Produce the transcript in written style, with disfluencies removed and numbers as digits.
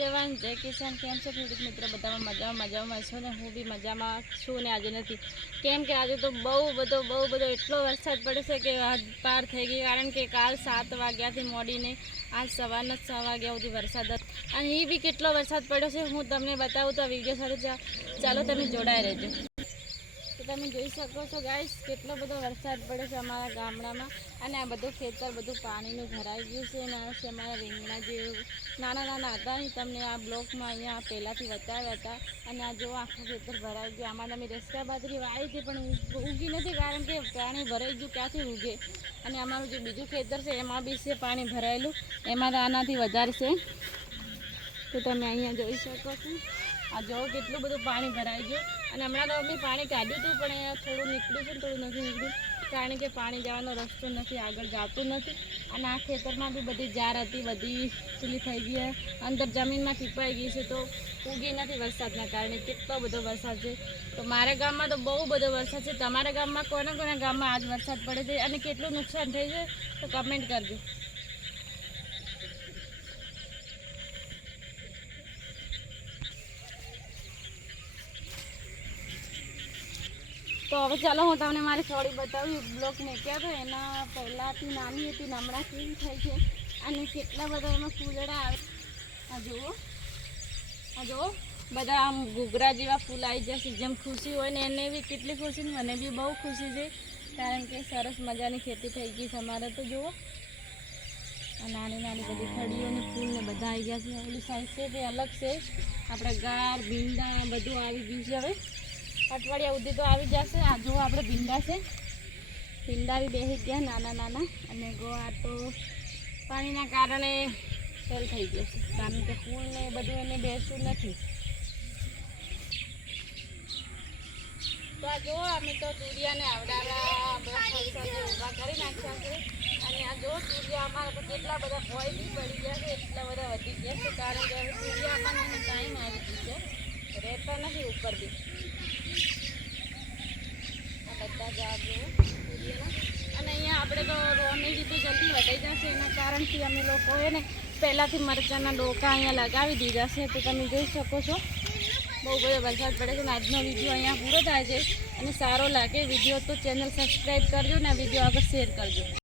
જવાન જય કિસાન. કેમ છો ખેડૂત મિત્રો? બધામાં મજામાં છો ને? હું બી મજામાં છું ને આજે નથી, કેમ કે આજે તો બહુ બધો એટલો વરસાદ પડે છે કે હદ પાર થઈ ગઈ. કારણ કે કાલ 7 વાગ્યાથી મોડીને આજ સવારના 6 વાગ્યા સુધી વરસાદ હતો. અને એ બી કેટલો વરસાદ પડ્યો છે હું તમને બતાવું તો આ વિડીયો સાથે ચાલો તમે જોડાઈ રહેજો. તો તમે જોઈ શકો છો ગાઈસ, કેટલો બધો વરસાદ પડે છે અમારા ગામડામાં. અને આ બધું ખેતર બધું પાણીનું ભરાઈ ગયું છે. અને આ છે અમારા રીંગણા જે નાના હતા ને, તમને આ બ્લોકમાં અહીંયા પહેલાંથી બતાવ્યા હતા. અને આ જો આખું ખેતર ભરાઈ ગયું. આમાં અમે રસ્કા બાજરી વાવી હતી પણ ઉગી નથી, કારણ કે પાણી ભરાઈ ગયું, ક્યાંથી ઉગે. અને અમારું જે બીજું ખેતર છે એમાં બી છે પાણી ભરાયેલું, એમાં આનાથી વધારે છે. તો તમે અહીંયા જોઈ શકો છો, આ જો કેટલું બધું પાણી ભરાઈ ગયું. અને હમણાં તો અમે પાણી કાઢ્યું હતું પણ અહીંયા થોડું નીકળ્યું છે, થોડું નથી નીકળ્યું, કારણ કે પાણી જવાનો રસ્તો નથી, આગળ જતું નથી. અને આ ખેતરમાં બી બધી જાર હતી, બધી પેલી થઈ ગઈ, અંદર જમીનમાં ટીપાઈ ગઈ છે, તો ઉગી નથી વરસાદના કારણે. કેટલો બધો વરસાદ છે. તો મારા ગામમાં તો બહુ બધો વરસાદ છે. તમારા ગામમાં કોના ગામમાં આજ વરસાદ પડે છે અને કેટલું નુકસાન થઈ છે તો કમેન્ટ કરજો. તો હવે ચાલો હું તમને મારી છોડી બતાવી. બ્લોક મૂક્યા તો એના પહેલાંથી નાની હતી, હમણાં કેવી થઈ છે. અને કેટલા બધા એમાં ફૂલડા આવે. આ જુઓ બધા આમ ઘૂઘરા જેવા ફૂલ આવી જશે. જેમ ખુશી હોય ને એને બી કેટલી ખુશી, મને બી બહુ ખુશી છે, કારણ કે સરસ મજાની ખેતી થઈ ગઈ છે અમારે. તો જુઓ આ નાની બધી ખડીઓને ફૂલ ને બધા આવી ગયા છે. ઓલી સાઈઝ છે તે અલગ છે. આપણે ગાર ભીંડા બધું આવી ગયું છે. હવે અઠવાડિયા સુધી તો આવી જશે. આ જુઓ આપણે ભીંડા છે, ભીંડા બી બેસી ગયા નાના. અને ગોળ તો પાણીના કારણે ફેલ થઈ ગયો છે, કારણ કે ફૂલ ને બધું એને બેસતું નથી. તો આ જુઓ અમે તો તુરિયાને આવડાવડા ઊભા કરી નાખ્યા છે. અને આ જો તુરિયા અમારા તો કેટલા બધા ભોય બી પડી ગયા છે, એટલા બધા વધી ગયા છે, કારણ કે હવે તુરિયા આપવાનો ટાઈમ આવી ગયો છે, રહેતા નથી ઉપર બી. આ બધા જ આ જુઓ તુરિયાના. અને અહીંયા આપણે તો રોની લીધું જલ્દી વટાઈ જશે, એના કારણથી અમે લોકોએ ને પહેલાંથી મરચાંના ડોકા અહીંયા લગાવી દીધા છે. તો તમે જોઈ શકો છો બહુ બધો વરસાદ પડે છે. અને આજનો વિડીયો અહીંયા પૂરો થાય છે. અને સારો લાગે વિડીયો તો ચેનલ સબસ્ક્રાઈબ કરજો ને વિડીયો આગળ શેર કરજો.